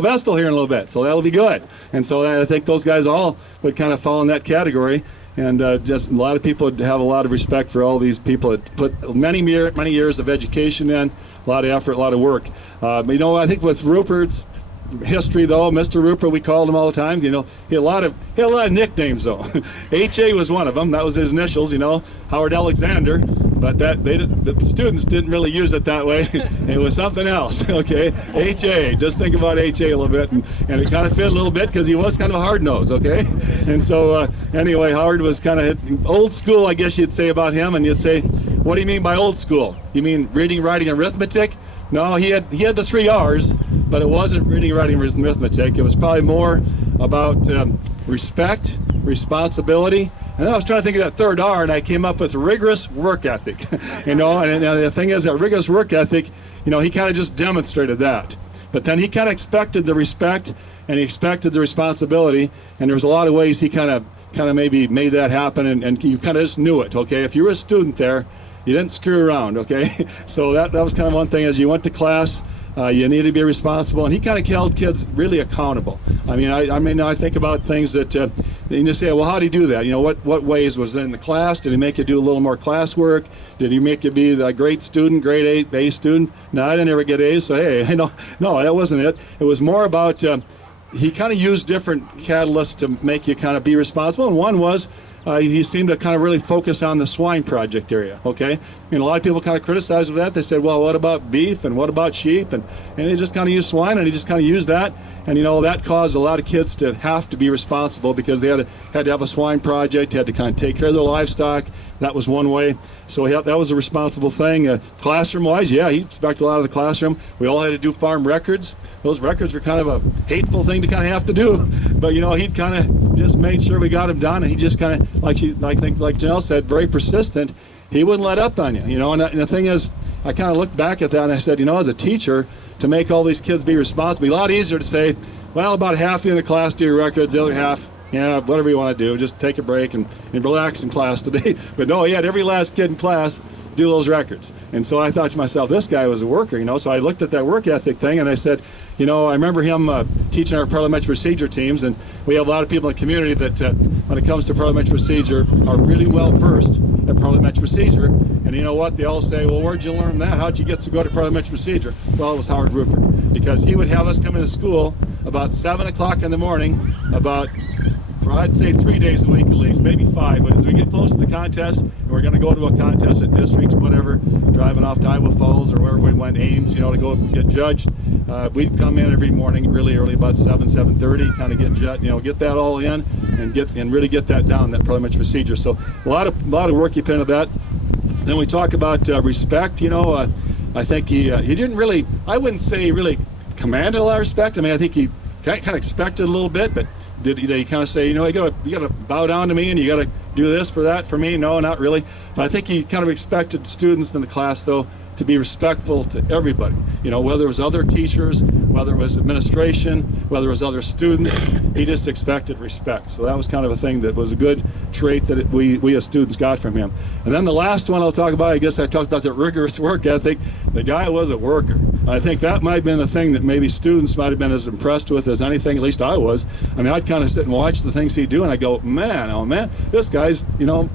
Vestal here in a little bit, so that'll be good. And so I think those guys all would kind of fall in that category. And just a lot of people would have a lot of respect for all these people that put many years of education in, a lot of effort, a lot of work. But I think with Rupert's history, though, Mr. Rupert, we called him all the time. He had a lot of nicknames, though. H.A. was one of them. That was his initials. Howard Alexander. But the students didn't really use it that way. It was something else. Okay, H.A. Just think about H.A. a little bit, and it kind of fit a little bit because he was kind of a hard nose. Okay, and so anyway, Howard was kind of old school, I guess you'd say about him. And you'd say, what do you mean by old school? You mean reading, writing, and arithmetic? No, he had the 3 R's, but it wasn't reading, writing, and arithmetic. It was probably more about respect, responsibility. And then I was trying to think of that 3rd R, and I came up with rigorous work ethic. And the thing is, that rigorous work ethic, he kind of just demonstrated that. But then he kind of expected the respect, and he expected the responsibility, and there was a lot of ways he kind of maybe made that happen, and you kind of just knew it. Okay, if you were a student there, you didn't screw around. Okay, so that was kind of one thing. As you went to class, you need to be responsible, and he kind of held kids really accountable. I think about things that you say, well, how did he do that? What ways was it in the class? Did he make you do a little more classwork? Did he make you be the great student, grade A student? No, I didn't ever get A's, so hey, no, that wasn't it. It was more about he kind of used different catalysts to make you kind of be responsible, and one was he seemed to kind of really focus on the swine project area, okay? A lot of people kind of criticized that. They said, well, what about beef and what about sheep? And he just kind of used swine, and he just kind of used that. And, that caused a lot of kids to have to be responsible because they had to have a swine project, had to kind of take care of their livestock. That was one way. So that was a responsible thing. Classroom-wise, yeah, he expected a lot of the classroom. We all had to do farm records. Those records were kind of a hateful thing to kind of have to do. But, he'd kind of just made sure we got them done, and he just kind of, like Janelle said, very persistent. He wouldn't let up on you, and the thing is, I kind of looked back at that and I said, as a teacher, to make all these kids be responsible, it'd be a lot easier to say, well, about half of you in the class do your records, the other half, whatever you want to do, just take a break and relax in class today. But no, he had every last kid in class do those records. And so I thought to myself, this guy was a worker, so I looked at that work ethic thing and I said, I remember him teaching our parliamentary procedure teams, and we have a lot of people in the community that, when it comes to parliamentary procedure, are really well versed at parliamentary procedure. And you know what? They all say, well, where'd you learn that? How'd you get to go to parliamentary procedure? Well, it was Howard Rupert, because he would have us come into school about 7 o'clock in the morning, I'd say 3 days a week at least, maybe 5. But as we get close to the contest, and we're going to go to a contest at districts, whatever, driving off to Iowa Falls or wherever we went, Ames, to go get judged, we'd come in every morning really early, about 7:30, kind of get that all in and really get that down, that parliamentary procedure. So a lot of work you put into that. Then we talk about respect. I think he didn't really, I wouldn't say he really commanded a lot of respect. I think he kind of expected a little bit, but did he kind of say, you gotta bow down to me and you gotta do this for that for me? No, not really. But I think he kind of expected students in the class, though, to be respectful to everybody. Whether it was other teachers, whether it was administration, whether it was other students, he just expected respect. So that was kind of a thing that was a good trait that we as students got from him. And then the last one I'll talk about, I guess I talked about that rigorous work ethic. The guy was a worker. I think that might have been the thing that maybe students might have been as impressed with as anything, at least I was. I'd kind of sit and watch the things he'd do, and I go, man, oh man, this guy's,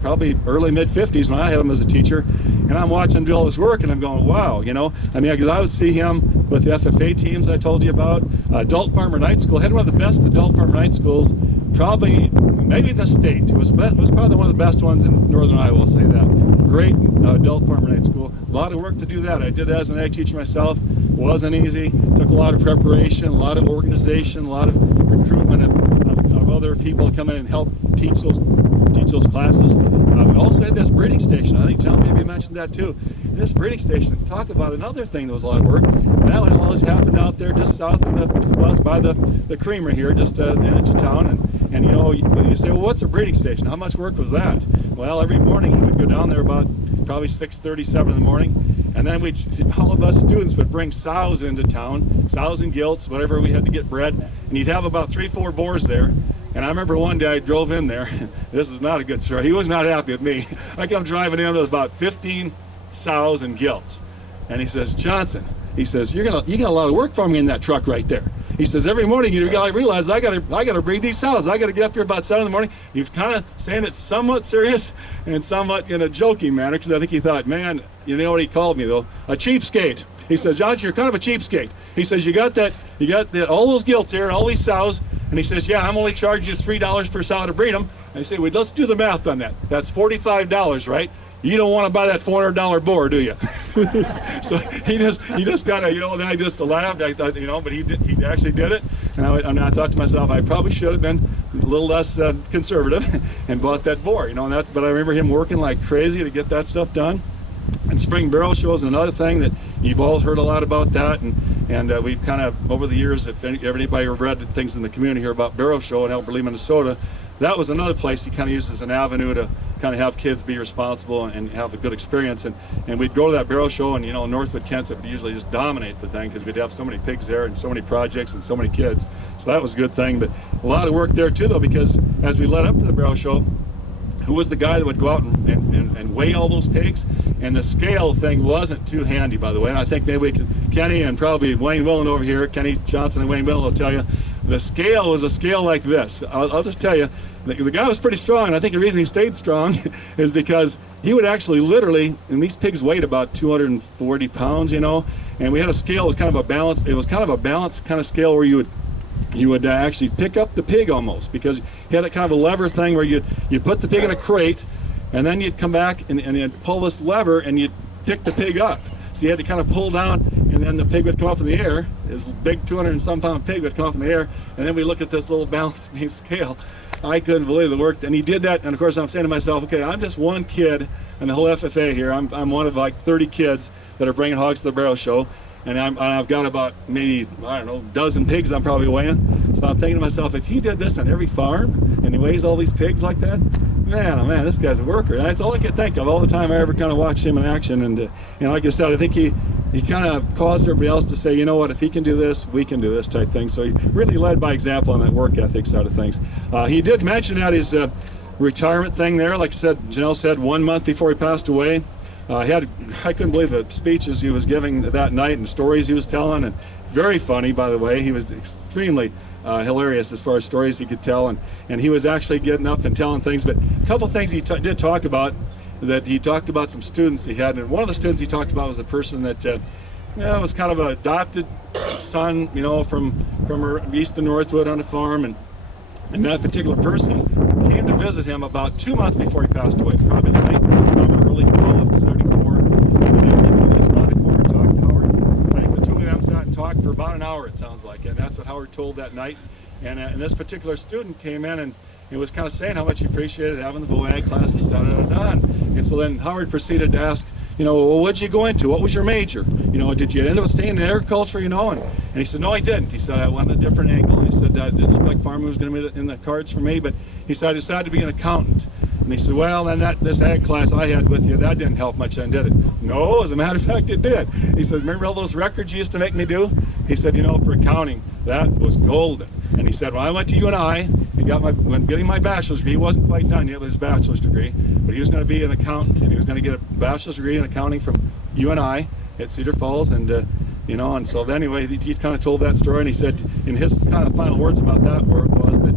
probably early, mid-50s when I had him as a teacher, and I'm watching him do all this work, and I'm going, wow, because I would see him with the FFA teams I told you about, adult farmer night school, had one of the best adult farmer night schools, probably, maybe in the state. It was probably one of the best ones in northern Iowa, I'll say that. Great adult farmer night school. A lot of work to do that. I did it as an ag teacher myself. It wasn't easy. Took a lot of preparation, a lot of organization, a lot of recruitment of other people to come in and help teach those classes. We also had this breeding station. I think John maybe mentioned that too. This breeding station, talk about another thing that was a lot of work. That one always happened out there just south of it's by the creamery here, just into town. And you say, well, what's a breeding station? How much work was that? Well, every morning he would go down there about probably 6:37 in the morning, and then all of us students would bring sows into town, sows and gilts, whatever we had to get bred, and he'd have about 3-4 boars there. And I remember one day I drove in there. This is not a good story. He was not happy with me. I come driving in with about 15 sows and gilts, and he says, Johnson, he says, you got a lot of work for me in that truck right there. He says, every morning you gotta realize I gotta bring these salads. I gotta get up here about 7 in the morning. He was kind of saying it somewhat serious and somewhat in a joking manner, because I think he thought, man, you know what he called me though? A cheapskate. He says, John, you're kind of a cheapskate. He says, you got all those gilts here and all these sows. And he says, yeah, I'm only charging you $3 per sow to breed them. And I say, well, let's do the math on that. That's $45, right? You don't want to buy that $400 boar, do you? So he just kind of, then I just laughed. I thought, but he actually did it. And I thought to myself, I probably should have been a little less conservative and bought that boar, but I remember him working like crazy to get that stuff done. And spring barrel shows another thing that you've all heard a lot about that, and we've kind of over the years, if anybody ever read things in the community here about barrel show in Elberly, Minnesota, that was another place he kind of used as an avenue to kind of have kids be responsible and have a good experience. And we'd go to that barrel show, and Northwood, Kent would usually just dominate the thing because we'd have so many pigs there and so many projects and so many kids. So that was a good thing. But a lot of work there too, though, because as we led up to the barrel show, who was the guy that would go out and weigh all those pigs? And the scale thing wasn't too handy, by the way. And I think maybe we can, Kenny and probably Wayne Willen over here, Kenny Johnson and Wayne Willen will tell you, the scale was a scale like this. I'll just tell you, the guy was pretty strong, and I think the reason he stayed strong is because he would actually literally, and these pigs weighed about 240 pounds, and we had a scale with kind of a balance. It was kind of a balanced kind of scale where you would actually pick up the pig almost, because he had a kind of a lever thing where you put the pig in a crate, and then you'd come back and you'd pull this lever and you'd pick the pig up. So you had to kind of pull down, and then the pig would come up in the air. This big 200 and some pound pig would come up in the air, and then we look at this little balanced beam scale. I couldn't believe the work, and he did that. And of course I'm saying to myself, okay, I'm just one kid in the whole FFA here. I'm one of like 30 kids that are bringing hogs to the barrel show. And I've got about maybe, I don't know, a dozen pigs I'm probably weighing. So I'm thinking to myself, if he did this on every farm and he weighs all these pigs like that, man, oh man, this guy's a worker. And that's all I could think of all the time I ever kind of watched him in action. And like I said, I think he kind of caused everybody else to say, you know what, if he can do this, we can do this type thing. So he really led by example on that work ethic side of things. He did mention that his retirement thing there. Like I said, Janelle said 1 month before he passed away. I couldn't believe the speeches he was giving that night and the stories he was telling, and very funny, by the way. He was extremely hilarious as far as stories he could tell, and he was actually getting up and telling things. But a couple things he did talk about, that he talked about some students he had, and one of the students he talked about was a person that was kind of an adopted son, from east of Northwood on a farm, and that particular person came to visit him about 2 months before he passed away, probably late summer, early fall of '74. And I think he just wanted to come over and talk to Howard. I think the two of them sat and talked for about an hour, it sounds like, and that's what Howard told that night. And this particular student came in and he was kind of saying how much he appreciated having the VOAG classes, And so then Howard proceeded to ask, well, what'd you go into? What was your major? Did you end up staying in agriculture, And he said, no, I didn't. He said, I went a different angle. And he said, it didn't look like farming was going to be in the cards for me, but he said, I decided to be an accountant. And he said, well, then this ag class I had with you, that didn't help much then, did it? No, as a matter of fact, it did. He said, remember all those records you used to make me do? He said, for accounting, that was golden. And he said, well, I went to UNI and when getting my bachelor's degree. He wasn't quite done yet with his bachelor's degree, but he was going to be an accountant, and he was going to get a bachelor's degree in accounting from UNI at Cedar Falls. And and so anyway, he kind of told that story, and he said, in his kind of final words about that was that,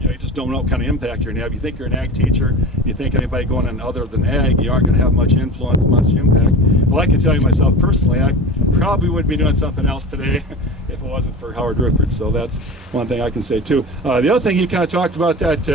you just don't know what kind of impact you're going to have. You think you're an ag teacher, you think anybody going in other than ag, you aren't going to have much influence, much impact. Well, I can tell you myself personally, I probably would be doing something else today if it wasn't for Howard Rupert. So that's one thing I can say too. The other thing he kind of talked about that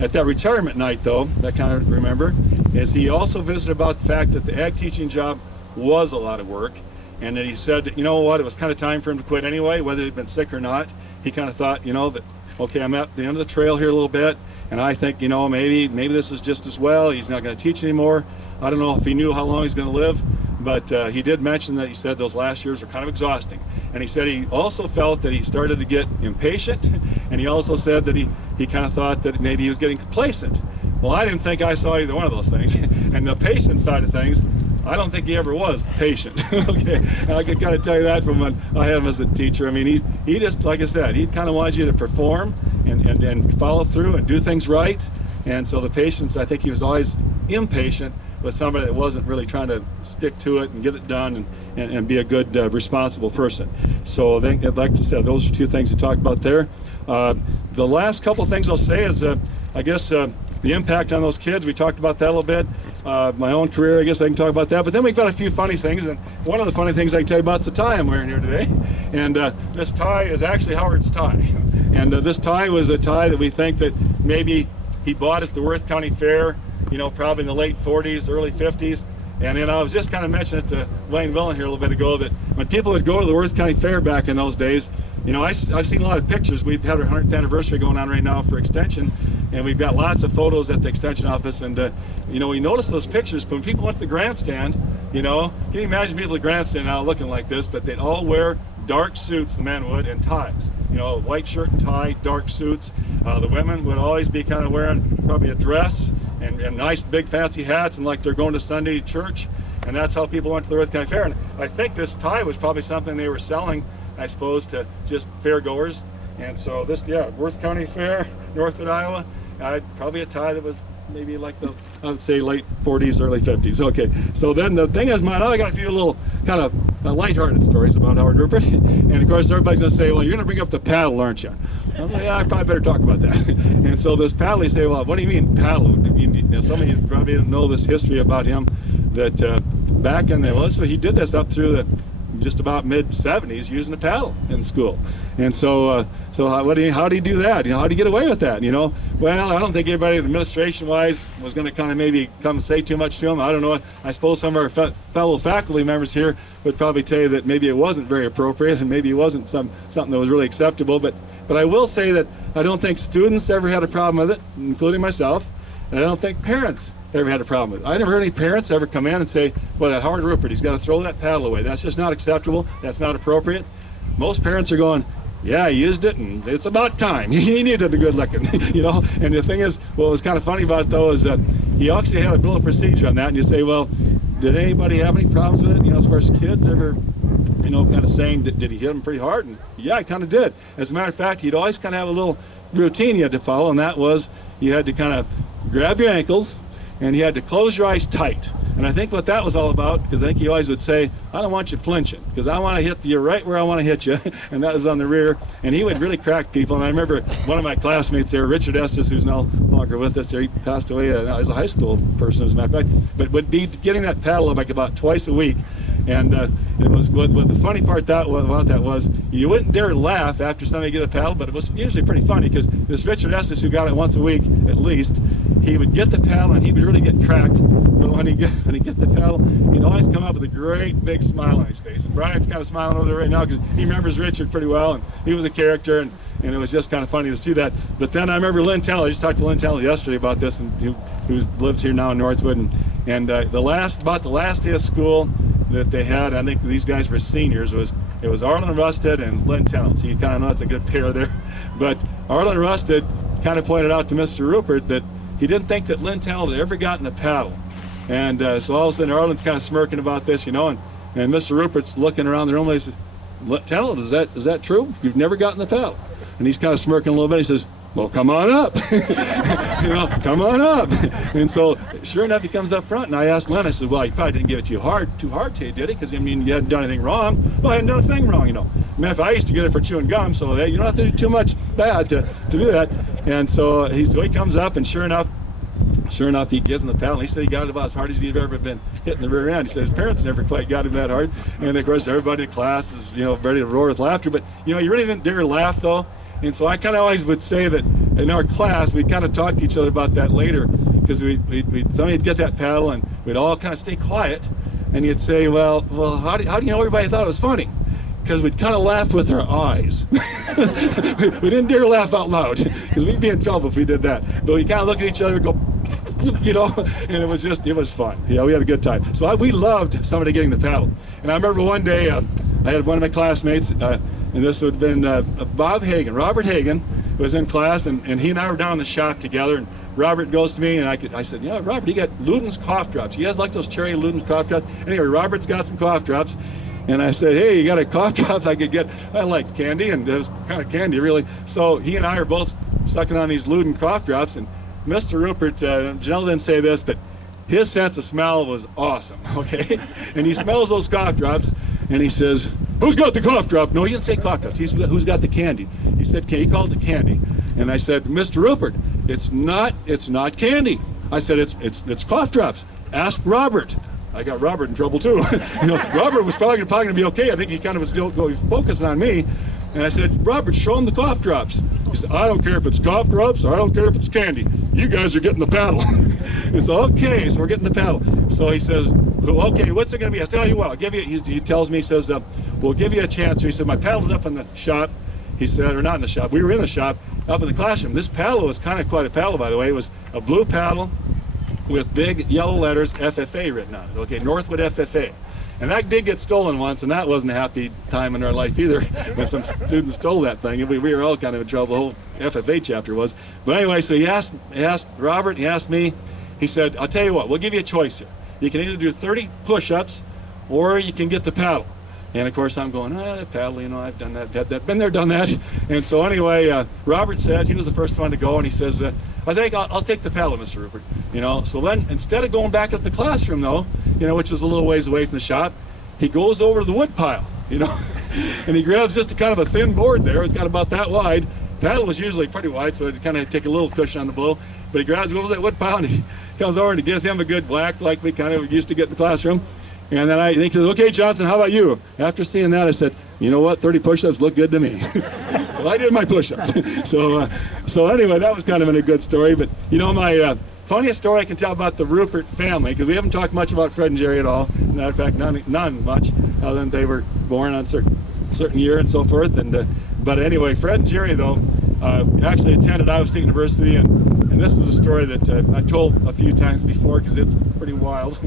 at that retirement night, though, that kind of remember, is he also visited about the fact that the ag teaching job was a lot of work, and that he said, you know what, it was kind of time for him to quit anyway, whether he'd been sick or not. He kind of thought, that, okay, I'm at the end of the trail here a little bit, and I think, maybe this is just as well. He's not going to teach anymore. I don't know if he knew how long he's going to live, but he did mention that he said those last years were kind of exhausting. And he said he also felt that he started to get impatient, and he also said that he kind of thought that maybe he was getting complacent. Well, I didn't think I saw either one of those things. And the patient side of things, I don't think he ever was patient. Okay, and I can kind of tell you that from when I had him as a teacher. I mean, he just, like I said, he kind of wanted you to perform and follow through and do things right. And so the patience, I think he was always impatient with somebody that wasn't really trying to stick to it and get it done. and be a good, responsible person. So I think, like I said, those are two things to talk about there. The last couple things I'll say is, I guess, the impact on those kids. We talked about that a little bit. My own career, I guess I can talk about that. But then we've got a few funny things, and one of the funny things I can tell you about is the tie I'm wearing here today. And this tie is actually Howard's tie. And this tie was a tie that we think that maybe he bought at the Worth County Fair, probably in the late 40s, early 50s. And then I was just kind of mentioning it to Wayne Willen here a little bit ago that when people would go to the Worth County Fair back in those days, I've seen a lot of pictures. We've had our 100th anniversary going on right now for Extension, and we've got lots of photos at the Extension office. And we noticed those pictures, but when people went to the grandstand, can you imagine people at the grandstand now looking like this? But they'd all wear dark suits, the men would, and ties. White shirt and tie, dark suits. The women would always be kind of wearing probably a dress and nice big fancy hats, and like they're going to Sunday church. And that's how people went to the Worth County Fair. And I think this tie was probably something they were selling, I suppose, to just fairgoers. And so this, Worth County Fair, Northwood, Iowa, probably a tie that was maybe like I would say late 40s, early 50s. Okay, so then the thing is, now I got a few little kind of lighthearted stories about Howard Rupert. And of course, everybody's going to say, well, you're going to bring up the paddle, aren't you? I was like, yeah, I probably better talk about that. And so this paddle, you say, well, what do you mean paddle? Some of you probably didn't know this history about him, that back in so he did this up through the just about mid-70s using a paddle in school. And so how do you do that? How do you get away with that? Well, I don't think everybody administration-wise was going to kind of maybe come and say too much to him. I don't know. I suppose some of our fellow faculty members here would probably tell you that maybe it wasn't very appropriate and maybe it wasn't something that was really acceptable. But I will say that I don't think students ever had a problem with it, including myself, and I don't think parents ever had a problem with it. I never heard any parents ever come in and say, well, that Howard Rupert, he's got to throw that paddle away. That's just not acceptable. That's not appropriate. Most parents are going, yeah, he used it, and it's about time. He needed a good licking, And the thing is, what was kind of funny about it, though, is that he actually had a little procedure on that, and you say, well, did anybody have any problems with it? As far as kids ever, kind of saying, did he hit him pretty hard? And yeah, he kind of did. As a matter of fact, he'd always kind of have a little routine he had to follow, and that was you had to kind of grab your ankles, and you had to close your eyes tight. And I think what that was all about, because I think he always would say, I don't want you flinching, because I want to hit you right where I want to hit you, and that was on the rear. And he would really crack people. And I remember one of my classmates there, Richard Estes, who's no longer with us there, he passed away as a high school person, as a matter of fact, but would be getting that paddle like about twice a week. And it was what the funny part about that was you wouldn't dare laugh after somebody get a paddle, but it was usually pretty funny because this Richard Estes, who got it once a week at least, he would get the paddle and he would really get cracked. But when he get the paddle, he'd always come up with a great big smile on his face. And Brian's kind of smiling over there right now because he remembers Richard pretty well, and he was a character, and it was just kind of funny to see that. But then I remember Lynn Tennell. I just talked to Lynn Tennell yesterday about this, and who lives here now in Northwood, and the last day of school that they had, I think these guys were seniors, it was Arlen Rusted and Lynn Tennell. So you kind of know it's a good pair there. But Arlen Rusted kind of pointed out to Mr. Rupert that he didn't think that Lynn Tennell had ever gotten a paddle. And so all of a sudden Arlen's kind of smirking about this, and Mr. Rupert's looking around the room and he says, Tennell, is that true? You've never gotten the paddle? And he's kind of smirking a little bit. He says, well, come on up. Come on up. And so, sure enough, he comes up front, and I asked Len, I said, well, he probably didn't give it too hard to you, did he? Because, you hadn't done anything wrong. Well, I hadn't done a thing wrong, I used to get it for chewing gum, so you don't have to do too much bad to do that. And so he comes up, and sure enough, he gives him the paddle. He said he got it about as hard as he'd ever been hitting the rear end. He said his parents never quite got him that hard. And, of course, everybody in class is, ready to roar with laughter. But, you really didn't dare laugh, though. And so I kind of always would say that in our class, we'd kind of talk to each other about that later, because somebody'd get that paddle and we'd all kind of stay quiet, and you'd say, well, how do you know everybody thought it was funny? Because we'd kind of laugh with our eyes. We didn't dare laugh out loud, because we'd be in trouble if we did that. But we kind of look at each other and go, and it was fun. We had a good time. So we loved somebody getting the paddle. And I remember one day, I had one of my classmates, and this would have been Robert Hagan was in class, and he and I were down in the shop together, and Robert goes to me, and I said, Robert, you got Luden's cough drops. You guys like those cherry Luden's cough drops? Anyway, Robert's got some cough drops, and I said, hey, you got a cough drop I could get? I like candy, and it was kind of candy, really. So he and I are both sucking on these Luden cough drops, and Mr. Rupert, Janelle didn't say this, but his sense of smell was awesome, okay? And he smells those cough drops, and he says, "Who's got the cough drop?" No, he didn't say cough drops. Who's got the candy? He said, he called it candy. And I said, "Mr. Rupert, it's not candy." I said, it's cough drops. Ask Robert. I got Robert in trouble too. Robert was probably going to be okay. I think he kind of was still focusing on me. And I said, "Robert, show him the cough drops." He said, "I don't care if it's cough drops or I don't care if it's candy. You guys are getting the paddle." It's okay, so we're getting the paddle. So he says, "Well, okay, what's it going to be? I'll tell you what, I'll give you," he tells me, he says, "We'll give you a chance." So he said, "My paddle's up in the shop." He said, or not in the shop, we were in the shop, up in the classroom. This paddle was kind of quite a paddle, by the way. It was a blue paddle with big yellow letters, FFA written on it, okay, Northwood FFA. And that did get stolen once, and that wasn't a happy time in our life either, when some students stole that thing. We were all kind of in trouble, the whole FFA chapter was. But anyway, so he asked Robert, he asked me, he said, "I'll tell you what, we'll give you a choice here. You can either do 30 push-ups, or you can get the paddle." And of course I'm going, "The paddle, you know, I've done that, been there, done that." And so anyway, Robert says, he was the first one to go, and he says, "I think I'll take the paddle, Mr. Rupert." You know, so then instead of going back up the classroom though, you know, which was a little ways away from the shop, he goes over to the wood pile, you know, and he grabs just a kind of a thin board there. It's got about that wide. Paddle was usually pretty wide, so it kind of take a little cushion on the blow. But he goes to that wood pile, and he comes over and he gives him a good whack like we kind of used to get in the classroom. And then he says, "Okay, Johnson, how about you?" After seeing that, I said, "You know what, 30 push-ups look good to me." So I did my push-ups. So anyway, that was kind of a good story. But you know, my funniest story I can tell about the Rupert family, because we haven't talked much about Fred and Jerry at all. Matter of fact, none much, other than they were born on certain year and so forth. And but anyway, Fred and Jerry though actually attended Iowa State University, and this is a story that I told a few times before because it's pretty wild.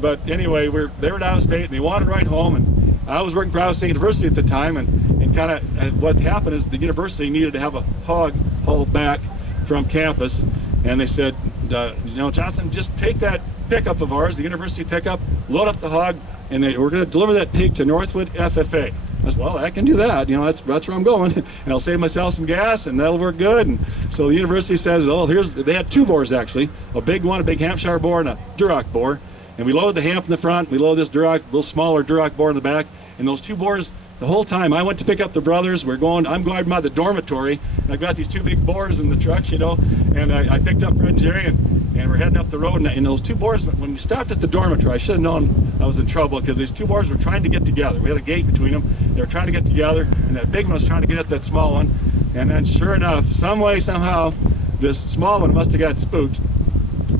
But anyway, they were at Iowa State and they wanted to ride home, and I was working for Iowa State University at the time, and kind of what happened is the university needed to have a hog hauled back from campus, and they said, "You know, Johnson, just take that pickup of ours, the university pickup, load up the hog, and we're going to deliver that pig to Northwood FFA." I said, "Well, I can do that. You know, that's where I'm going, and I'll save myself some gas, and that'll work good." And so the university says, "Oh, they had two boars actually, a big one, a big Hampshire boar, and a Duroc boar. And we load the Hamp in the front, we load this Duroc, little smaller Duroc boar in the back, and those two boars." The whole time I went to pick up the brothers, I'm going by the dormitory, and I've got these two big boars in the trucks, you know, and I picked up Fred and Jerry, and we're heading up the road, and those two boars, when we stopped at the dormitory, I should have known I was in trouble, because these two boars were trying to get together. We had a gate between them. They were trying to get together, and that big one was trying to get at that small one. And then sure enough, some way, somehow, this small one must have got spooked.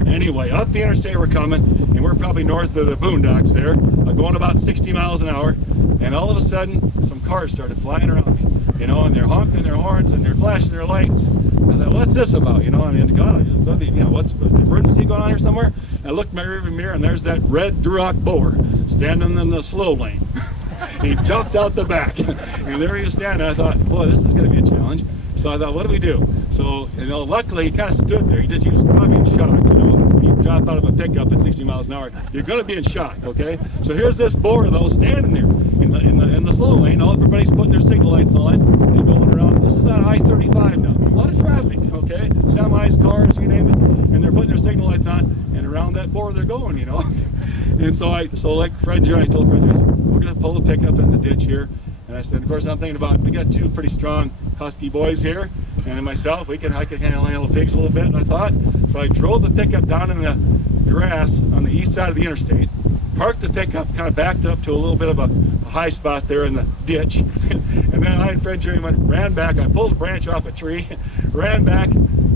Anyway, up the interstate we're coming, and we're probably north of the boondocks there, going about 60 miles an hour, and all of a sudden, some cars started flying around me, you know, and they're honking their horns and they're flashing their lights. I thought, "What's this about?" You know, I mean, God, you know, what's an emergency going on here somewhere? And I looked in my rearview mirror, and there's that red Duroc boar standing in the slow lane. He jumped out the back, and there he was standing. I thought, "Boy, this is going to be a challenge." So I thought, what do we do? So, you know, luckily he kind of stood there. He was probably in shock, you know. You drop out of a pickup at 60 miles an hour, you're going to be in shock, okay? So here's this boar though standing there in the slow lane. Everybody's putting their signal lights on and going around. This is on I-35 now. A lot of traffic, okay? Semis, cars, you name it, and they're putting their signal lights on, and around that boar they're going, you know. And so like Fred and Jerry, I told Fred and Jerry, I said, "We're going to pull the pickup in the ditch here." And I said, of course, I'm thinking about, we got two pretty strong husky boys here, and myself, I could handle pigs a little bit, I thought. So I drove the pickup down in the grass on the east side of the interstate, parked the pickup, kind of backed up to a little bit of a high spot there in the ditch. And then I and Fred and Jerry ran back. I pulled a branch off a tree, ran back,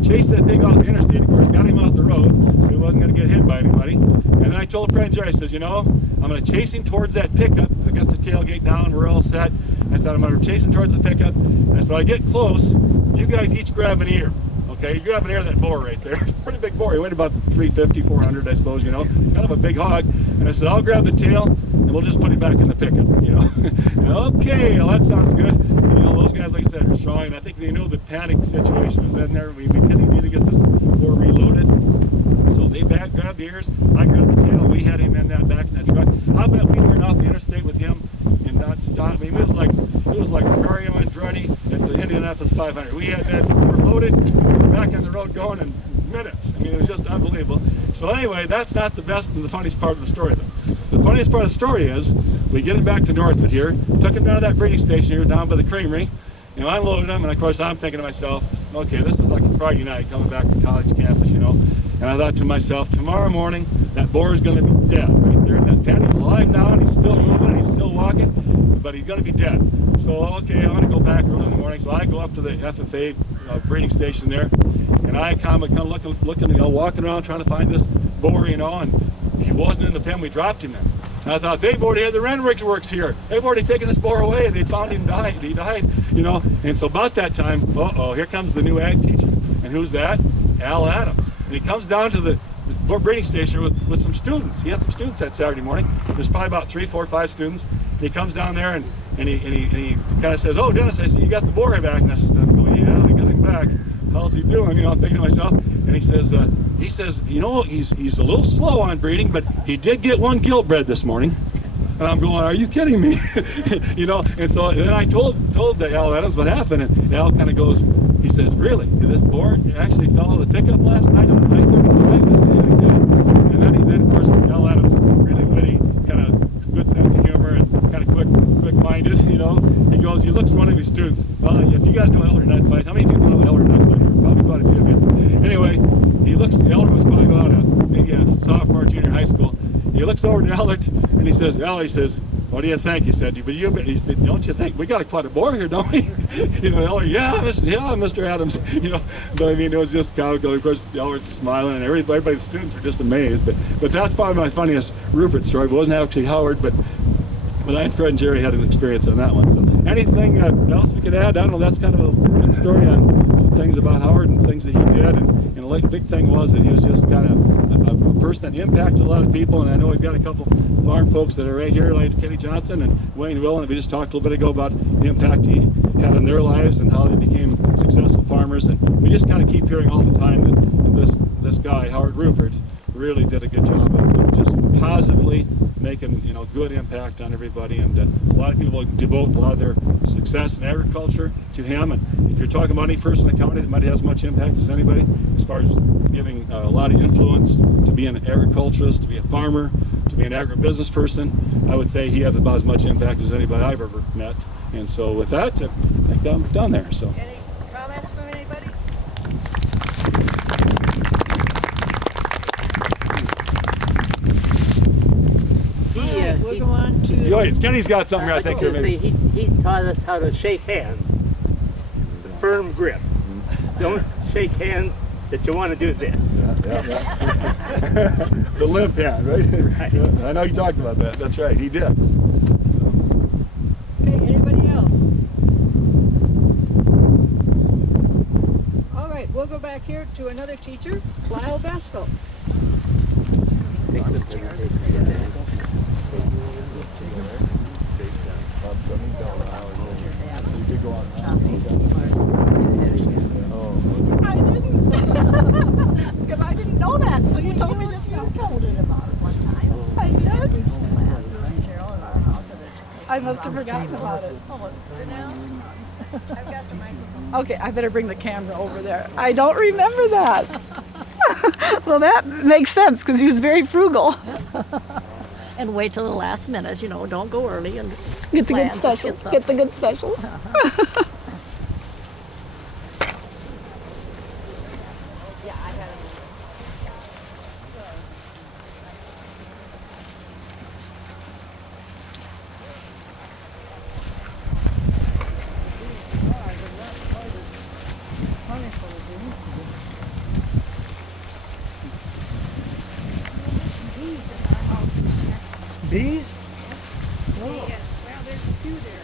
chased that pig off the interstate, of course, got him off the road, so he wasn't going to get hit by anybody. And then I told Fred and Jerry, I says, "You know, I'm going to chase him towards that pickup." I got the tailgate down, we're all set. I said, "I'm going to chase him towards the pickup." And so I get close, you guys each grab an ear. Okay, you grab an ear of that boar right there. Pretty big boar. He weighed about 350, 400, I suppose, you know. Kind of a big hog. And I said, "I'll grab the tail, and we'll just put him back in the pickup," you know. And okay, well, that sounds good. And, you know, those guys, like I said, are strong, and I think they knew the panic situation was in there. We need to get this boar reloaded. So they grabbed the ears, I grabbed the tail, we had him in that back in that truck. I'll bet we weren't off the interstate with him and not stop. I mean, it was like Mario Andretti at the Indianapolis 500. We had that, we were loaded, we were back on the road going, and minutes. I mean, it was just unbelievable. So anyway, that's not the best and the funniest part of the story, though. The funniest part of the story is we get him back to Northwood here, took him down to that breeding station here down by the creamery, and I unloaded him, and of course I'm thinking to myself, okay, this is like a Friday night coming back to college campus, you know, and I thought to myself, tomorrow morning that boar is going to be dead right there in that pen. He's alive now, and he's still moving, and he's still walking, but he's going to be dead. So okay, I'm going to go back early in the morning. So I go up to the FFA breeding station there, and I come looking, you know, walking around trying to find this boar, you know, and he wasn't in the pen we dropped him in. And I thought, they've already had the Renwick's works here. They've already taken this boar away, and they found him died. He died, you know. And so about that time, here comes the new ag teacher. And who's that? Al Adams. And he comes down to the breeding station with some students. He had some students that Saturday morning. There's probably about 3, 4, 5 students. And he comes down there and he kind of says, "Oh, Dennis, I see you got the boar back." And I'm going, "Yeah, I got him back. How's he doing?" You know, I'm thinking to myself. And he says, "You know, he's a little slow on breeding, but he did get one gilt bred this morning." And I'm going, "Are you kidding me?" You know. And so then I told Al Adams what happened, and Al kind of goes, he says, "Really? This boar actually fell on the pickup last night on I-35?" I said, "Yeah, he did." And then of course Al Adams, really witty, kind of good sense of humor, and kind of quick-minded, you know. He looks at one of his students. Well, if you guys know Elder Nut Fight, how many people know Elder Nut Fight here? Probably quite a few of you. Anyway, Elder was probably about maybe a sophomore, junior high school. He looks over to Elliot and he says, "What do you think?" He said, he said, "Don't you think we got quite a boar here, don't we?" You know, Elliot, yeah, Mr. Adams. You know, but I mean, it was just comical. Of course, Elliot's smiling, and everybody, the students were just amazed. But that's probably my funniest Rupert story. It wasn't actually Howard, but I and Fred and Jerry had an experience on that one. So anything else we could add? I don't know. That's kind of a good story on some things about Howard and things that he did. And the big thing was that he was just kind of a person that impacted a lot of people. And I know we've got a couple farm folks that are right here, like Kenny Johnson and Wayne Will, and we just talked a little bit ago about the impact he had on their lives and how they became successful farmers. And we just kind of keep hearing all the time that this guy, Howard Rupert, really did a good job of just positively making, you know, good impact on everybody. And a lot of people devote a lot of their success in agriculture to him. And if you're talking about any person in the county that might have as much impact as anybody, as far as giving a lot of influence to be an agriculturist, to be a farmer, to be an agribusiness person, I would say he had about as much impact as anybody I've ever met. And so with that, I think I'm done there. So. Any comments from anybody? We'll go on to... Kenny's got something here, I think. He taught us how to shake hands. The firm grip. Don't shake hands that you want to do this. Yeah. The limp hand, right? Right. Yeah, I know you talked about that. That's right, he did. Okay, anybody else? All right, we'll go back here to another teacher, Lyle Vestal. I didn't, because I didn't know that. So you told me just now. Told it about it one time. I did. Cheryl in our house at I must have forgotten about it. I've got the microphone. Okay, I better bring the camera over there. I don't remember that. Well, that makes sense because he was very frugal. and wait till the last minute. You know, don't go early and Get the good plan specials. to Get the good specials. Bees? Well, there's a few there.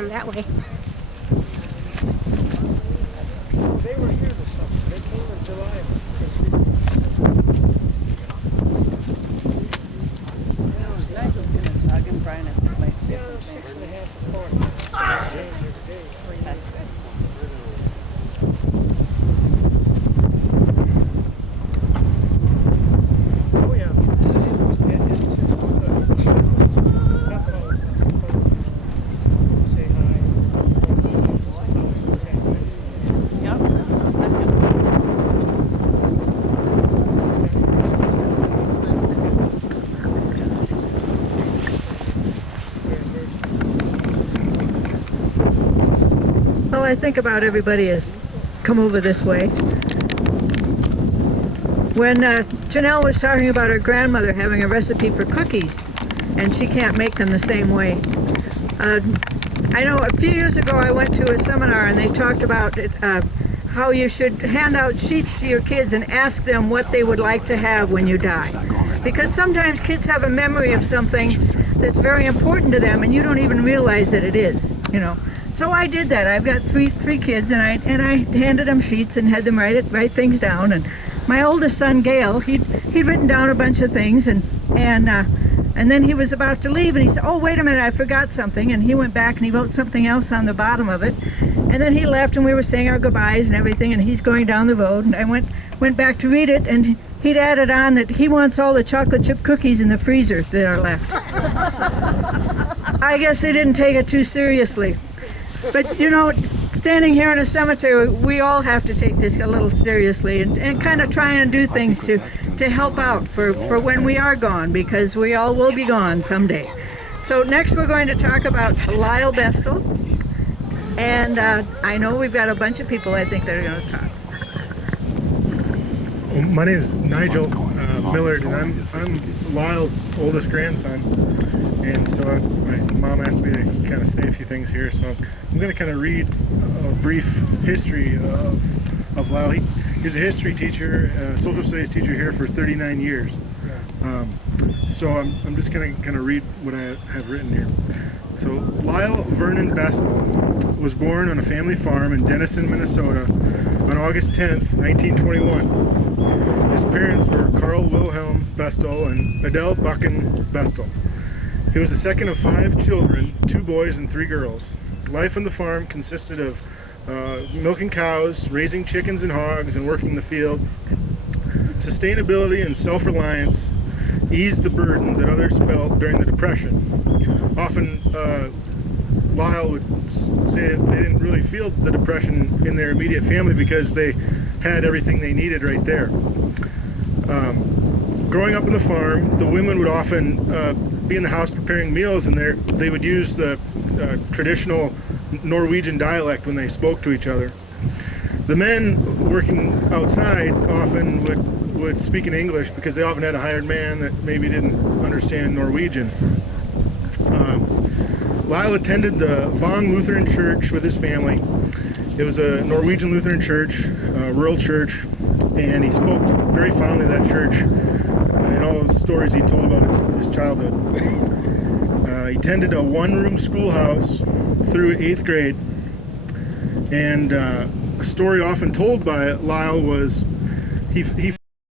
them that way. They were here this summer. They came in July. Nigel's gonna talk and Brian, I think, might say Yeah, something. 6.5 a quart. Oh yeah. Say hi. Well, I think about everybody has come over this way. When Janelle was talking about her grandmother having a recipe for cookies, and she can't make them the same way. I know a few years ago I went to a seminar and they talked about how you should hand out sheets to your kids and ask them what they would like to have when you die. Because sometimes kids have a memory of something that's very important to them and you don't even realize that it is, you know. So I did that. I've got three kids, and I handed them sheets and had them write things down. And my oldest son, Gail, he'd written down a bunch of things, and then he was about to leave, and he said, "Oh, wait a minute, I forgot something." And he went back and he wrote something else on the bottom of it. And then he left, and we were saying our goodbyes and everything, and he's going down the road, and I went back to read it, and he'd added on that he wants all the chocolate chip cookies in the freezer that are left. I guess they didn't take it too seriously. But, you know, standing here in a cemetery, we all have to take this a little seriously and kind of try and do things to help out for when we are gone, because we all will be gone someday. So next we're going to talk about Lyle Bestel. And I know we've got a bunch of people, I think, that are going to talk. Well, my name is Nigel Millard, and I'm Lyle's oldest grandson. And so my mom asked me to kind of say a few things here, so I'm going to kind of read a brief history of Lyle. He's a history teacher, social studies teacher here for 39 years. So I'm just going to kind of read what I have written here. So Lyle Vernon Bestel was born on a family farm in Denison, Minnesota on August 10th, 1921. His parents were Carl Wilhelm Bestel and Adele Bucken Bestel. He was the second of 5 children, 2 boys and 3 girls. Life on the farm consisted of milking cows, raising chickens and hogs, and working the field. Sustainability and self-reliance eased the burden that others felt during the Depression. Often, Lyle would say that they didn't really feel the Depression in their immediate family because they had everything they needed right there. Growing up on the farm, the women would often be in the house preparing meals, and they would use the traditional Norwegian dialect when they spoke to each other. The men working outside often would speak in English because they often had a hired man that maybe didn't understand Norwegian. Lyle attended the Vong Lutheran Church with his family. It was a Norwegian Lutheran church, a rural church, and he spoke very fondly of that church and all the stories he told about his childhood. He attended a one-room schoolhouse through 8th grade, and a story often told by Lyle was he